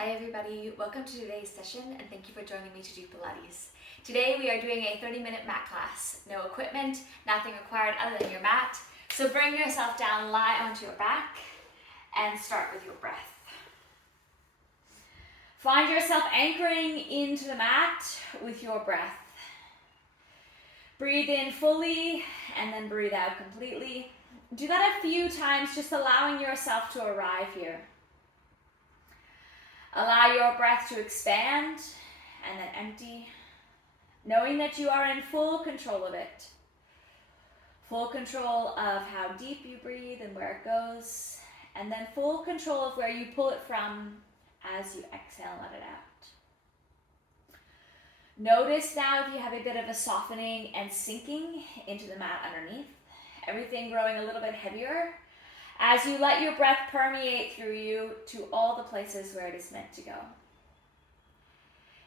Hi everybody, welcome to today's session and thank you for joining me to do Pilates. Today we are doing a 30-minute mat class. No equipment, nothing required other than your mat. So bring yourself down, lie onto your back and start with your breath. Find yourself anchoring into the mat with your breath. Breathe in fully and then breathe out completely. Do that a few times, just allowing yourself to arrive here. Allow your breath to expand and then empty, knowing that you are in full control of it. Full control of how deep you breathe and where it goes, and then full control of where you pull it from as you exhale and let it out. Notice now if you have a bit of a softening and sinking into the mat underneath, everything growing a little bit heavier, as you let your breath permeate through you to all the places where it is meant to go.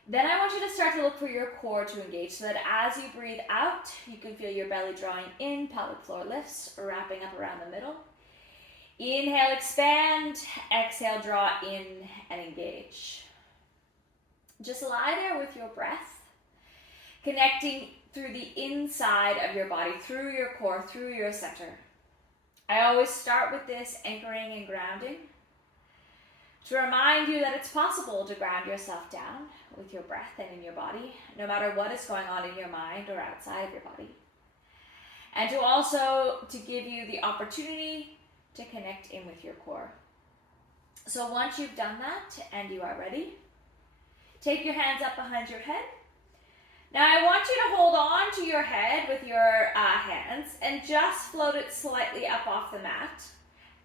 Then I want you to start to look for your core to engage so that as you breathe out, you can feel your belly drawing in, pelvic floor lifts, wrapping up around the middle. Inhale, expand. Exhale, draw in and engage. Just lie there with your breath, connecting through the inside of your body, through your core, through your center. I always start with this anchoring and grounding to remind you that it's possible to ground yourself down with your breath and in your body, no matter what is going on in your mind or outside of your body. And to also to give you the opportunity to connect in with your core. So once you've done that and you are ready, take your hands up behind your head. Now I want you to hold on to your head with your hands and just float it slightly up off the mat.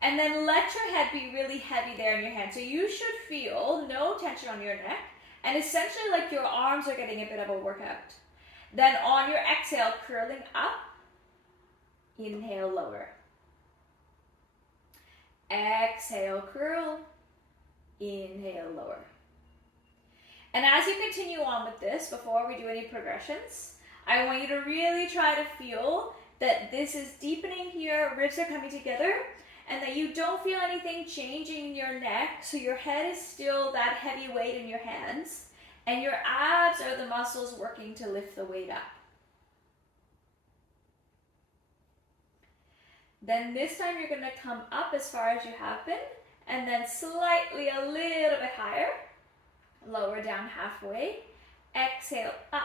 And then let your head be really heavy there in your hand. So you should feel no tension on your neck and essentially like your arms are getting a bit of a workout. Then on your exhale, curling up, inhale, lower. Exhale, curl, inhale, lower. And as you continue on with this, before we do any progressions, I want you to really try to feel that this is deepening here, ribs are coming together, and that you don't feel anything changing in your neck, so your head is still that heavy weight in your hands, and your abs are the muscles working to lift the weight up. Then this time you're going to come up as far as you have been, and then slightly a little bit higher. Lower down halfway, exhale up,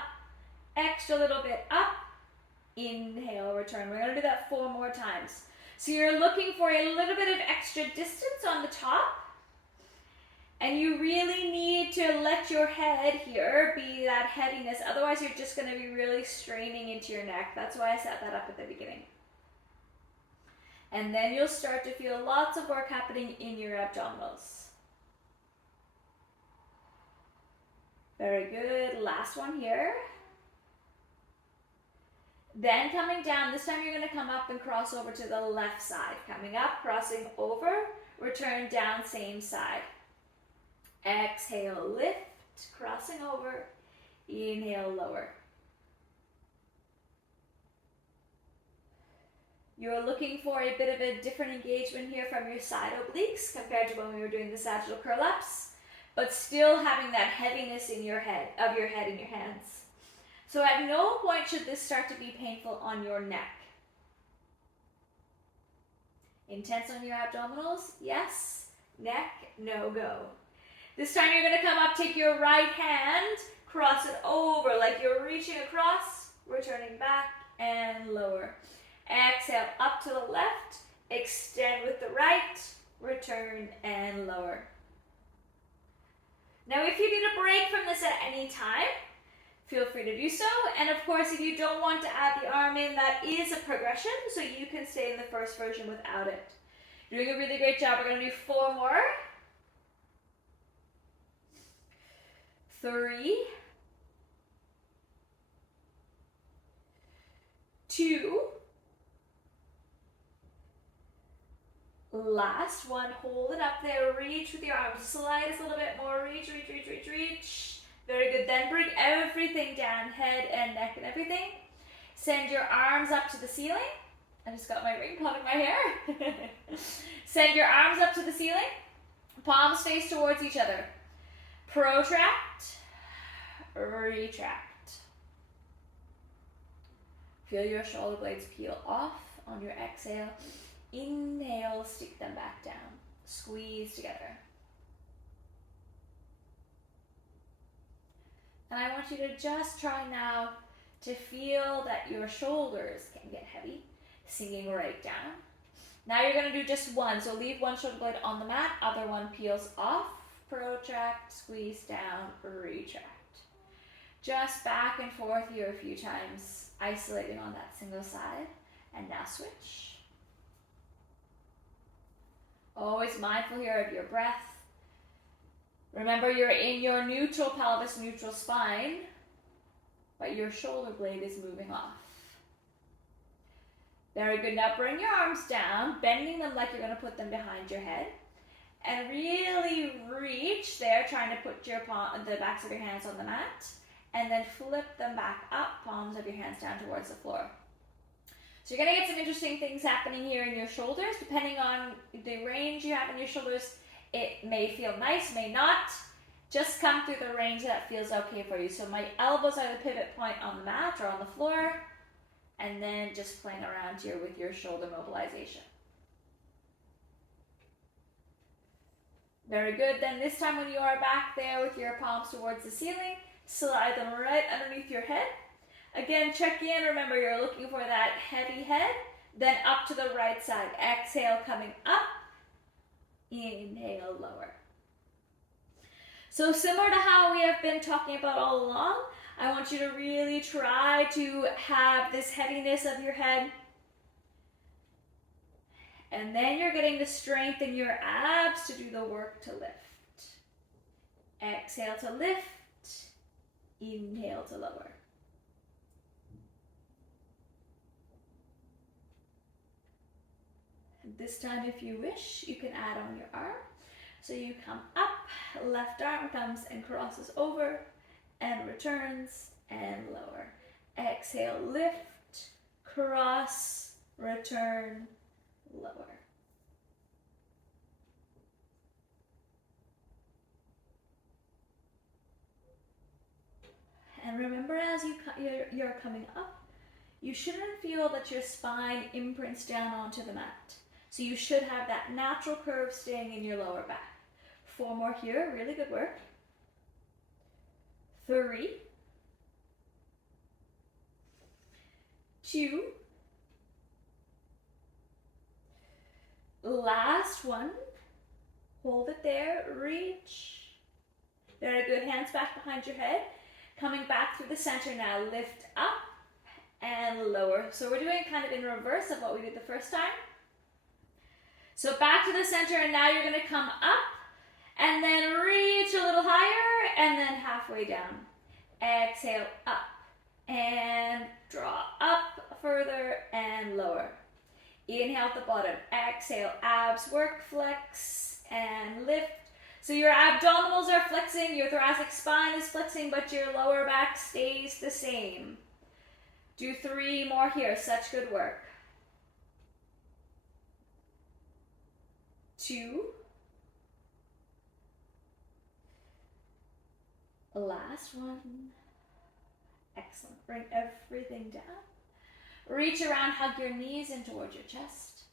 extra little bit up, inhale, return. We're going to do that 4 more times. So you're looking for a little bit of extra distance on the top, and you really need to let your head here be that heaviness, otherwise you're just going to be really straining into your neck. That's why I set that up at the beginning. And then you'll start to feel lots of work happening in your abdominals. Very good. Last one here. Then coming down, this time you're going to come up and cross over to the left side. Coming up, crossing over, return down, same side. Exhale, lift, crossing over, inhale, lower. You're looking for a bit of a different engagement here from your side obliques compared to when we were doing the sagittal curl-ups, but still having that heaviness in your head, of your head in your hands. So at no point should this start to be painful on your neck. Intense on your abdominals? Yes. Neck? No go. This time you're going to come up, take your right hand, cross it over like you're reaching across, returning back and lower. Exhale up to the left, extend with the right, return and lower. Now if you need a break from this at any time, feel free to do so. And of course, if you don't want to add the arm in, that is a progression, so you can stay in the first version without it. Doing a really great job. We're going to do 4 more. 3, 2, last one. Hold it up there, reach with your arms, slide us a little bit more, reach, reach, reach, reach, reach. Very good. Then bring everything down, head and neck and everything. Send your arms up to the ceiling. I just got my ring caught in my hair. Send your arms up to the ceiling, palms face towards each other. Protract, retract. Feel your shoulder blades peel off on your exhale. Inhale, stick them back down. Squeeze together. And I want you to just try now to feel that your shoulders can get heavy, sinking right down. Now you're going to do just one, so leave one shoulder blade on the mat, other one peels off, protract, squeeze down, retract. Just back and forth here a few times, isolating on that single side, and now switch. Always mindful here of your breath. Remember, you're in your neutral pelvis, neutral spine, but your shoulder blade is moving off. Very good. Now bring your arms down, bending them like you're going to put them behind your head. And really reach there, trying to put the backs of your hands on the mat. And then flip them back up, palms of your hands down towards the floor. So you're going to get some interesting things happening here in your shoulders. Depending on the range you have in your shoulders, it may feel nice, may not. Just come through the range that feels okay for you. So my elbows are the pivot point on the mat or on the floor. And then just playing around here with your shoulder mobilization. Very good. Then this time when you are back there with your palms towards the ceiling, slide them right underneath your head. Again, check in. Remember, you're looking for that heavy head. Then up to the right side. Exhale, coming up. Inhale, lower. So similar to how we have been talking about all along, I want you to really try to have this heaviness of your head. And then you're getting to strengthen your abs to do the work to lift. Exhale to lift. Inhale to lower. This time, if you wish, you can add on your arm. So you come up, left arm comes and crosses over and returns and lower. Exhale, lift, cross, return, lower. And remember, as you're coming up, you shouldn't feel that your spine imprints down onto the mat. So you should have that natural curve staying in your lower back. 4 more here, really good work. 3, 2, last one. Hold it there, reach. Very good, hands back behind your head. Coming back through the center now, lift up and lower. So we're doing kind of in reverse of what we did the first time. So back to the center, and now you're going to come up and then reach a little higher and then halfway down. Exhale, up and draw up further and lower. Inhale at the bottom. Exhale, abs work, flex and lift. So your abdominals are flexing, your thoracic spine is flexing, but your lower back stays the same. Do 3 more here, such good work. 2. Last one. Excellent. Bring everything down. Reach around, hug your knees in towards your chest.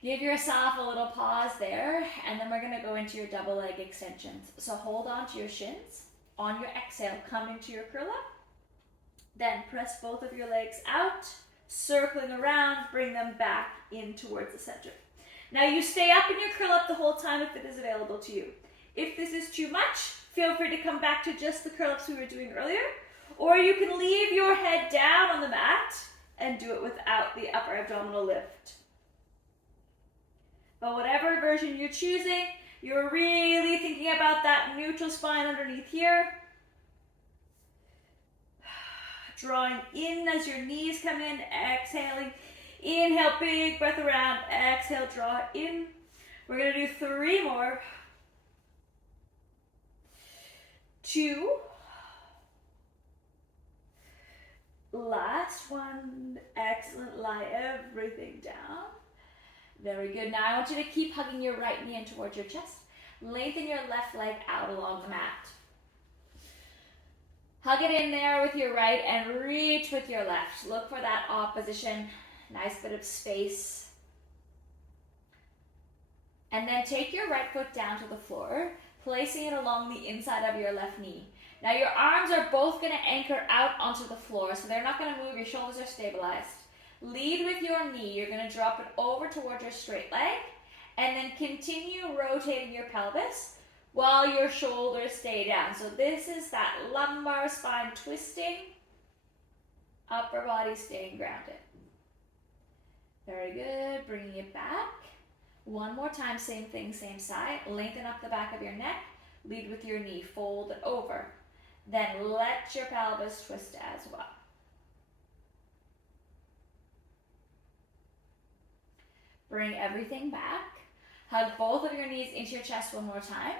Give yourself a little pause there, and then we're going to go into your double leg extensions. So hold on to your shins. On your exhale, come into your curl up. Then press both of your legs out, circling around, bring them back in towards the center. Now you stay up in your curl up the whole time if it is available to you. If this is too much, feel free to come back to just the curl ups we were doing earlier, or you can leave your head down on the mat and do it without the upper abdominal lift. But whatever version you're choosing, you're really thinking about that neutral spine underneath here. Drawing in as your knees come in, exhaling. Inhale, big breath around. Exhale, draw in. We're going to do 3 more. 2. Last one. Excellent. Lie everything down. Very good. Now I want you to keep hugging your right knee in towards your chest. Lengthen your left leg out along the mat. Hug it in there with your right and reach with your left. Look for that opposition, nice bit of space. And then take your right foot down to the floor, placing it along the inside of your left knee. Now your arms are both going to anchor out onto the floor, so they're not going to move. Your shoulders are stabilized. Lead with your knee. You're going to drop it over towards your straight leg, and then continue rotating your pelvis while your shoulders stay down. So this is that lumbar spine twisting, upper body staying grounded. Very good. Bringing it back. One more time, same thing, same side. Lengthen up the back of your neck. Lead with your knee. Fold it over. Then let your pelvis twist as well. Bring everything back. Hug both of your knees into your chest one more time.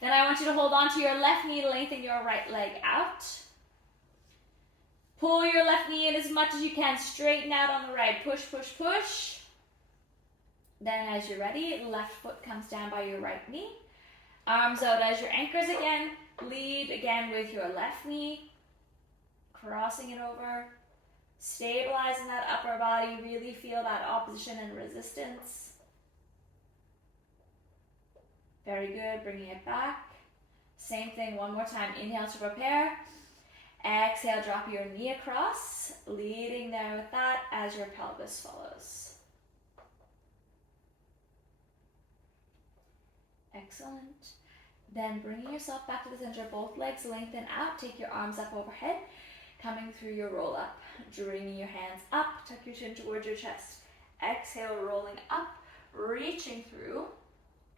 Then I want you to hold on to your left knee, lengthen your right leg out. Pull your left knee in as much as you can, straighten out on the right. Push, push, push. Then as you're ready, left foot comes down by your right knee. Arms out as your anchors again. Lead again with your left knee. Crossing it over. Stabilizing that upper body. Really feel that opposition and resistance. Very good. Bringing it back. Same thing one more time. Inhale to prepare. Exhale, drop your knee across. Leading there with that as your pelvis follows. Excellent. Then bringing yourself back to the center, both legs lengthen out. Take your arms up overhead, coming through your roll up. Bringing your hands up, tuck your chin towards your chest. Exhale, rolling up, reaching through,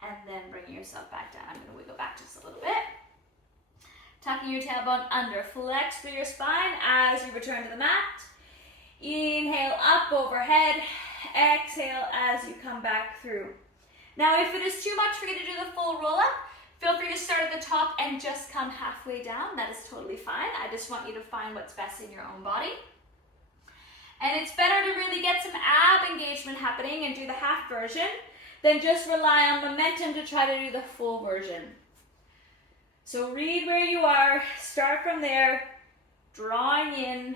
and then bringing yourself back down. I'm going to wiggle back just a little bit. Tucking your tailbone under, flex through your spine as you return to the mat. Inhale up overhead, exhale as you come back through. Now if it is too much for you to do the full roll up, feel free to start at the top and just come halfway down. That is totally fine. I just want you to find what's best in your own body. And it's better to really get some ab engagement happening and do the half version than just rely on momentum to try to do the full version. So read where you are, start from there, drawing in,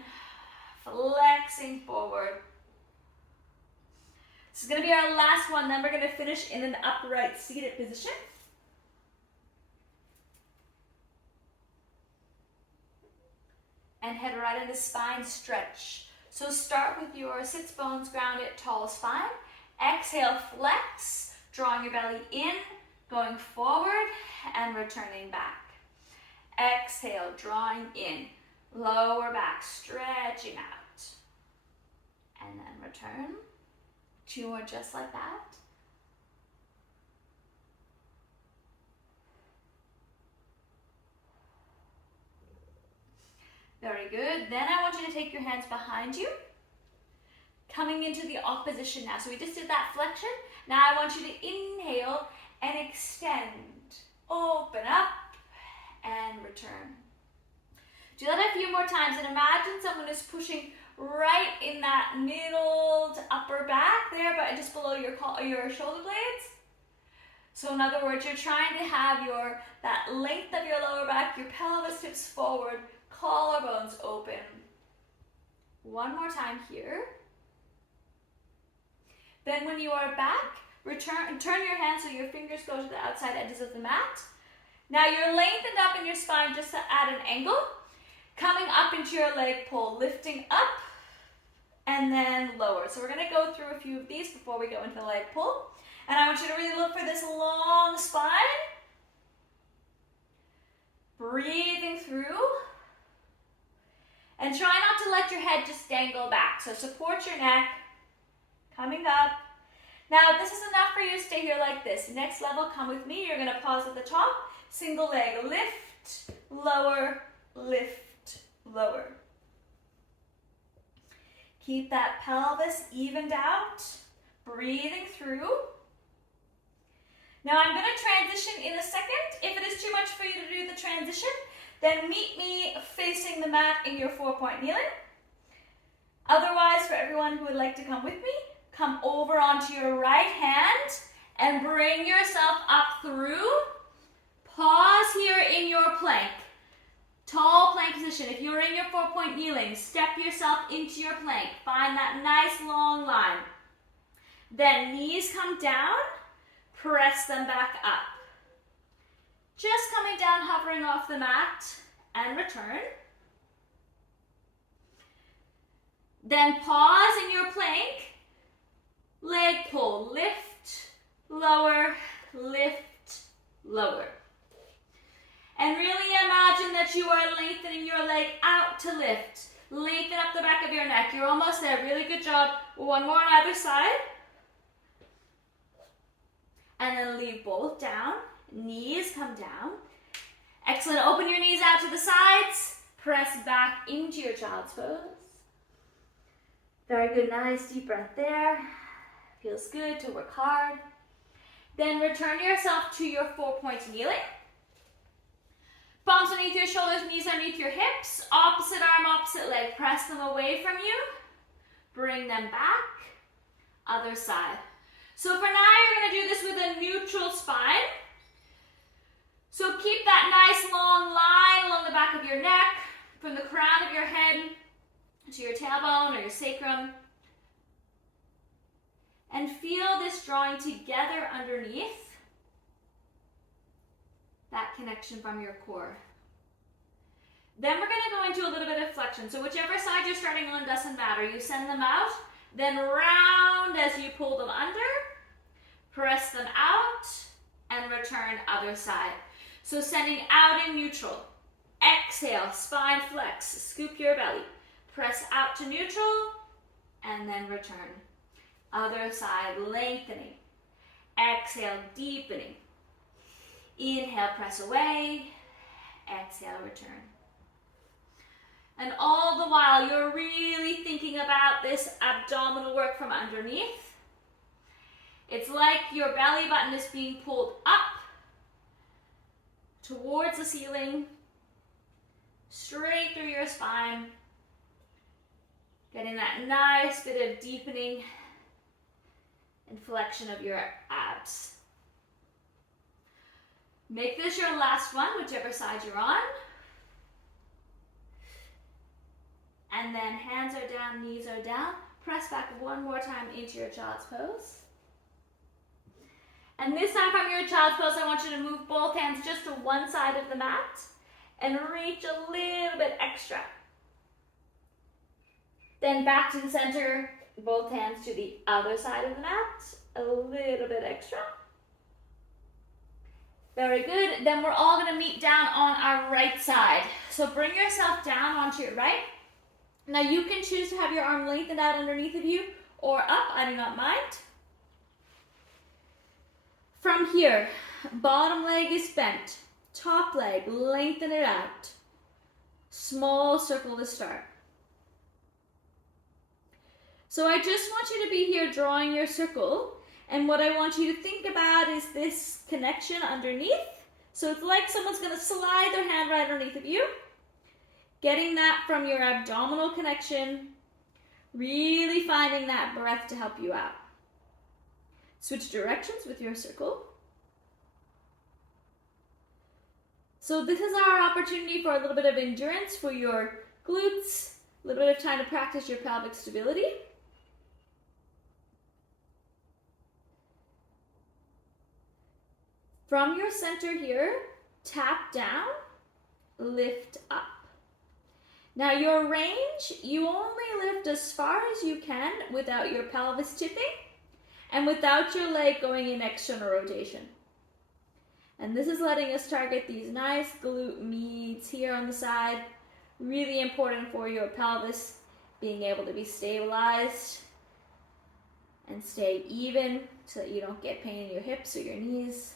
flexing forward. This is going to be our last one, then we're going to finish in an upright seated position. And head right into spine stretch. So start with your sits bones grounded, tall spine. Exhale, flex, drawing your belly in, going forward, and returning back. Exhale, drawing in, lower back, stretching out. And then return. 2 more just like that. Very good. Then I want you to take your hands behind you, coming into the opposition now. So we just did that flexion. Now I want you to inhale and extend. Open up and return. Do that a few more times and imagine someone is pushing right in that middle to upper back there, but just below your shoulder blades. So in other words, you're trying to have that length of your lower back, your pelvis tips forward, collarbones open. One more time here. Then when you are back, turn your hands so your fingers go to the outside edges of the mat. Now you're lengthened up in your spine just to add an angle. Coming up into your leg pull, lifting up and then lower. So we're going to go through a few of these before we go into the leg pull. And I want you to really look for this long spine. Breathing through. And try not to let your head just dangle back. So support your neck. Coming up. Now, if this is enough for you to stay here like this, next level, come with me. You're going to pause at the top. Single leg, lift, lower, lift, lower. Keep that pelvis evened out. Breathing through. Now, I'm going to transition in a second. If it is too much for you to do the transition, then meet me facing the mat in your 4-point kneeling. Otherwise, for everyone who would like to come with me, come over onto your right hand and bring yourself up through Pause here in your plank. Tall plank position. If you're in your 4-point kneeling, step yourself into your plank. Find that nice long line. Then knees come down, press them back up. Just coming down, hovering off the mat, and return. Then pause in your plank, leg pull, lift, lower, lower. And really imagine that you are lengthening your leg out to lift. Lengthen up the back of your neck. You're almost there. Really good job. One more on either side. And then leave both down. Knees come down. Excellent. Open your knees out to the sides. Press back into your child's pose. Very good. Nice deep breath there. Feels good to work hard. Then return yourself to your 4-point kneeling. Palms underneath your shoulders, knees underneath your hips. Opposite arm, opposite leg. Press them away from you. Bring them back. Other side. So for now, you're going to do this with a neutral spine. So keep that nice long line along the back of your neck, from the crown of your head to your tailbone or your sacrum. And feel this drawing together underneath. That connection from your core. Then we're going to go into a little bit of flexion. So whichever side you're starting on doesn't matter. You send them out, then round as you pull them under, press them out, and return other side. So sending out in neutral. Exhale, spine flex, scoop your belly. Press out to neutral, and then return. Other side, lengthening. Exhale, deepening. Inhale, press away. Exhale, return. And all the while, you're really thinking about this abdominal work from underneath. It's like your belly button is being pulled up towards the ceiling, straight through your spine, getting that nice bit of deepening and flexion of your abs. Make this your last one, whichever side you're on. And then hands are down, knees are down. Press back one more time into your child's pose. And this time from your child's pose, I want you to move both hands just to one side of the mat and reach a little bit extra. Then back to the center, both hands to the other side of the mat, a little bit extra. Very good. Then we're all going to meet down on our right side. So bring yourself down onto your right. Now you can choose to have your arm lengthened out underneath of you or up. I do not mind. From here, bottom leg is bent. Top leg, lengthen it out. Small circle to start. So I just want you to be here drawing your circle. And what I want you to think about is this connection underneath. So it's like someone's going to slide their hand right underneath of you. Getting that from your abdominal connection. Really finding that breath to help you out. Switch directions with your circle. So this is our opportunity for a little bit of endurance for your glutes. A little bit of time to practice your pelvic stability. From your center here, tap down, lift up. Now your range, you only lift as far as you can without your pelvis tipping and without your leg going in external rotation. And this is letting us target these nice glute meads here on the side. Really important for your pelvis being able to be stabilized and stay even so that you don't get pain in your hips or your knees.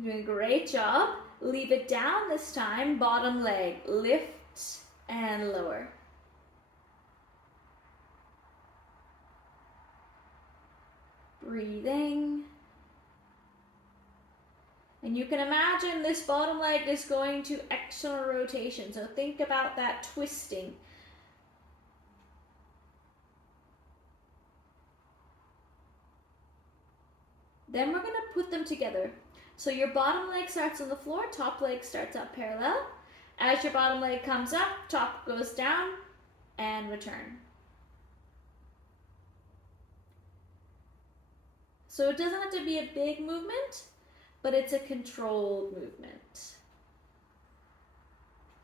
You're doing a great job. Leave it down this time. Bottom leg, lift and lower. Breathing. And you can imagine this bottom leg is going to external rotation. So think about that twisting. Then we're gonna put them together. So your bottom leg starts on the floor, top leg starts up parallel. As your bottom leg comes up, top goes down, and return. So it doesn't have to be a big movement, but it's a controlled movement.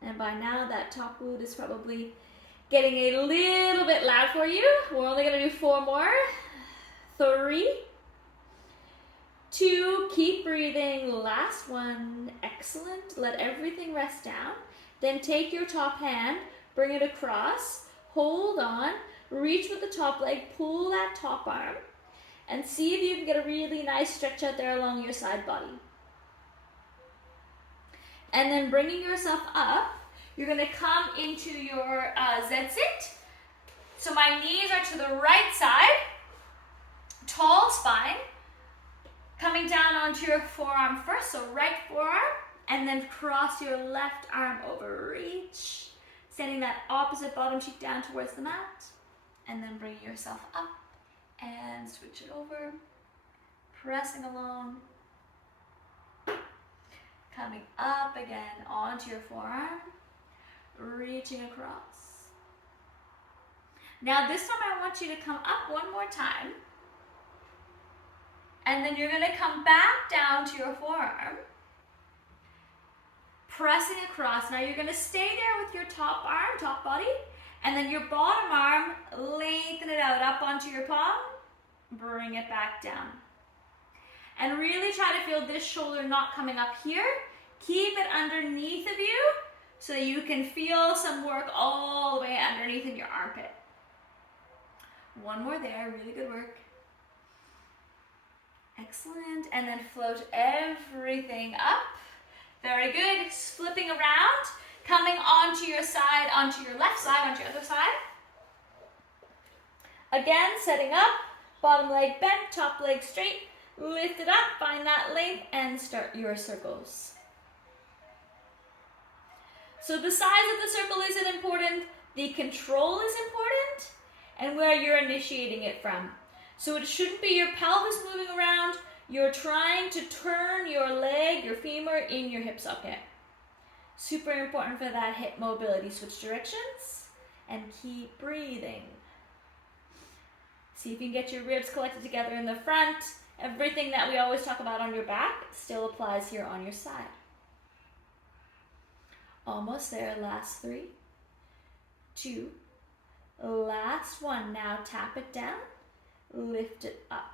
And by now that top glute is probably getting a little bit loud for you. We're only gonna do 4 more. 3, 2, keep breathing. Last one, excellent. Let everything rest down. Then take your top hand, bring it across, hold on, reach with the top leg, pull that top arm, and see if you can get a really nice stretch out there along your side body. And then bringing yourself up, you're gonna come into your Z-sit. So my knees are to the right side, tall spine, coming down onto your forearm first, so right forearm, and then cross your left arm over, reach, sending that opposite bottom cheek down towards the mat, and then bring yourself up and switch it over, pressing along, coming up again onto your forearm, reaching across. Now this time I want you to come up one more time, and then you're gonna come back down to your forearm, pressing across. Now you're gonna stay there with your top arm, top body, and then your bottom arm, lengthen it out up onto your palm, bring it back down. And really try to feel this shoulder not coming up here. Keep it underneath of you so that you can feel some work all the way underneath in your armpit. One more there, really good work. Excellent, and then float everything up. Very good, flipping around, coming onto your side, onto your left side, onto your other side. Again, setting up, bottom leg bent, top leg straight, lift it up, find that length, and start your circles. So the size of the circle isn't important, the control is important, and where you're initiating it from. So it shouldn't be your pelvis moving around, you're trying to turn your leg, your femur in your hip socket. Super important for that hip mobility. Switch directions and keep breathing. See if you can get your ribs collected together in the front. Everything that we always talk about on your back still applies here on your side. Almost there, last 3, 2, last one. Now tap it down, lift it up.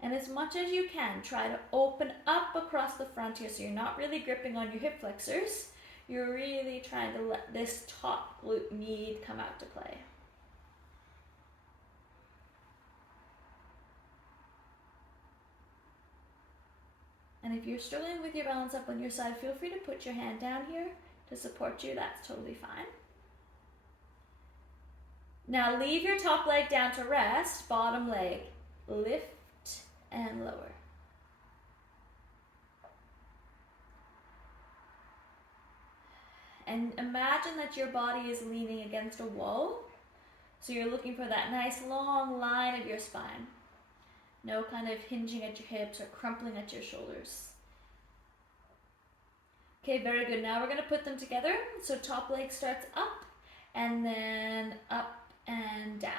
And as much as you can, try to open up across the front here so you're not really gripping on your hip flexors. You're really trying to let this top glute med come out to play. And if you're struggling with your balance up on your side, feel free to put your hand down here to support you. That's totally fine. Now leave your top leg down to rest, bottom leg lift and lower. And imagine that your body is leaning against a wall. So you're looking for that nice long line of your spine. No kind of hinging at your hips or crumpling at your shoulders. Okay, very good. Now we're going to put them together. So top leg starts up and then up and down.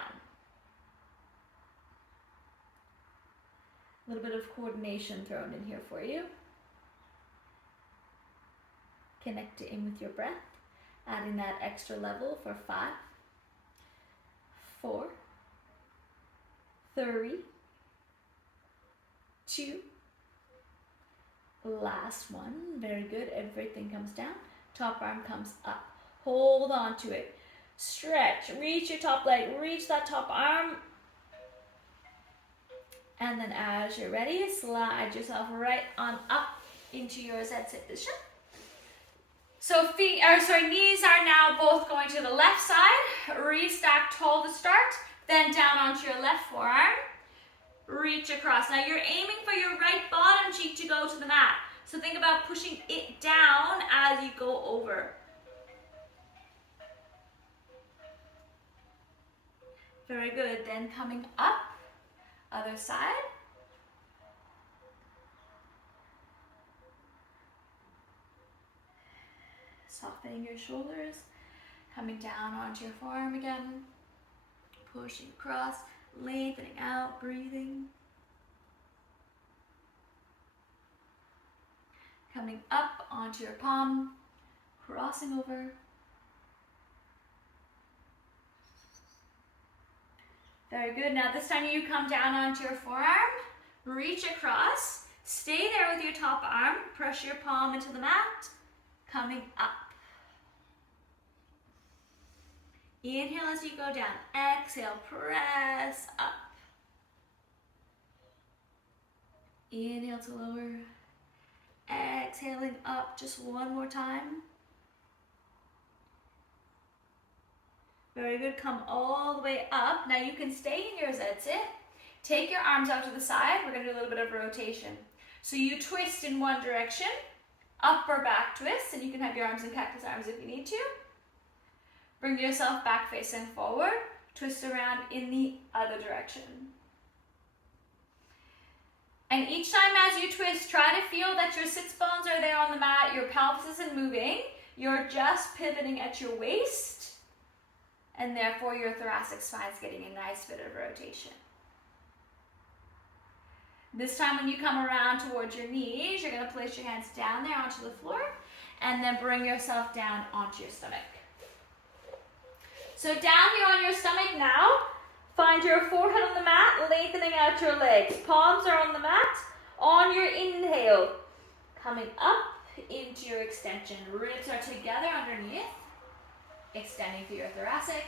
A little bit of coordination thrown in here for you. Connect it in with your breath, adding that extra level for 5, 4, 3, 2, last one. Very good. Everything comes down. Top arm comes up. Hold on to it. Stretch. Reach your top leg. Reach that top arm. And then as you're ready, slide yourself right on up into your Z-sit position. So knees are now both going to the left side. Restack tall to start. Then down onto your left forearm. Reach across. Now you're aiming for your right bottom cheek to go to the mat. So think about pushing it down as you go over. Very good. Then coming up, other side. Softening your shoulders, coming down onto your forearm again, pushing across, lengthening out, breathing. Coming up onto your palm, crossing over. Very good. Now this time you come down onto your forearm, reach across, stay there with your top arm, press your palm into the mat, coming up. Inhale as you go down, exhale, press up. Inhale to lower, exhaling up just one more time. Very good, come all the way up. Now you can stay in your Z-sit. Take your arms out to the side. We're gonna do a little bit of rotation. So you twist in one direction, up or back twist, and you can have your arms in cactus arms if you need to. Bring yourself back facing forward, twist around in the other direction. And each time as you twist, try to feel that your sits bones are there on the mat, your pelvis isn't moving, you're just pivoting at your waist, and therefore your thoracic spine is getting a nice bit of rotation. This time when you come around towards your knees, you're going to place your hands down there onto the floor, and then bring yourself down onto your stomach. So down here on your stomach now, find your forehead on the mat, lengthening out your legs. Palms are on the mat. On your inhale, coming up into your extension. Ribs are together underneath, extending through your thoracic,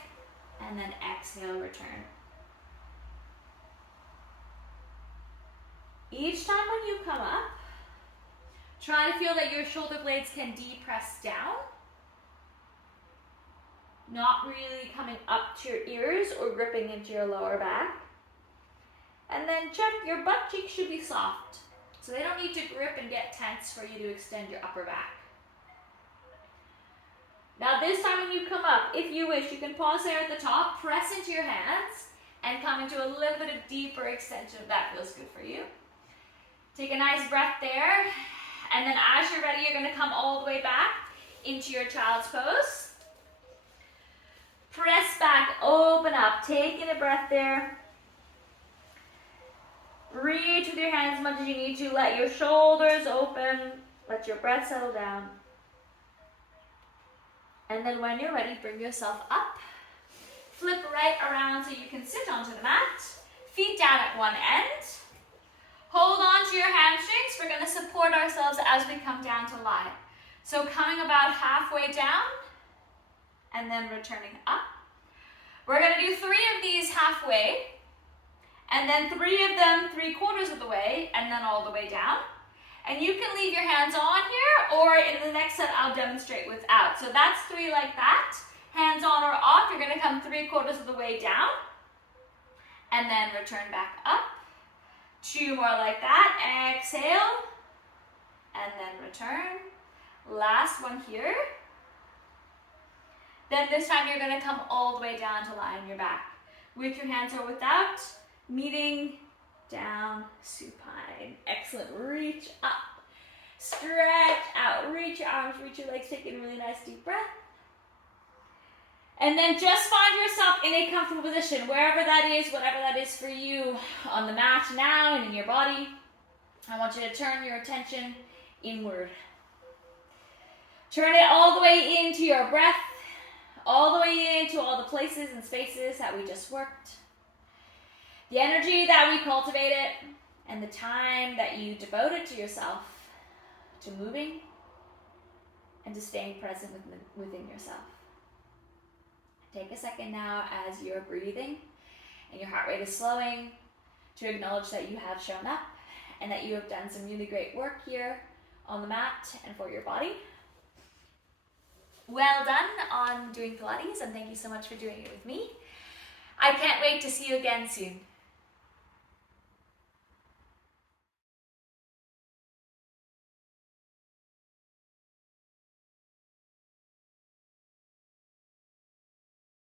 and then exhale, return. Each time when you come up, try to feel that your shoulder blades can depress down, not really coming up to your ears or gripping into your lower back. And then check, your butt cheeks should be soft, so they don't need to grip and get tense for you to extend your upper back. Now this time when you come up, if you wish, you can pause there at the top, press into your hands, and come into a little bit of deeper extension if that feels good for you. Take a nice breath there, and then as you're ready, you're going to come all the way back into your child's pose. Press back, open up, taking a breath there. Reach with your hands as much as you need to. Let your shoulders open. Let your breath settle down. And then when you're ready, bring yourself up. Flip right around so you can sit onto the mat. Feet down at one end. Hold on to your hamstrings. We're going to support ourselves as we come down to lie. So coming about halfway down, and then returning up. We're going to do 3 of these halfway, and then 3 of them 3/4 of the way, and then all the way down. And you can leave your hands on here, or in the next set I'll demonstrate without. So that's 3 like that. Hands on or off, you're going to come 3/4 of the way down, and then return back up. 2 more like that. Exhale, and then return. Last one here. Then this time you're going to come all the way down to lie on your back. With your hands or without, meeting down supine. Excellent. Reach up. Stretch out. Reach your arms, reach your legs. Take a really nice deep breath. And then just find yourself in a comfortable position, wherever that is, whatever that is for you, on the mat now and in your body. I want you to turn your attention inward. Turn it all the way into your breath, all the way into all the places and spaces that we just worked. The energy that we cultivated and the time that you devoted to yourself, to moving and to staying present within yourself. Take a second now as you're breathing and your heart rate is slowing to acknowledge that you have shown up and that you have done some really great work here on the mat and for your body. Well done on doing Pilates, and thank you so much for doing it with me. I can't wait to see you again soon.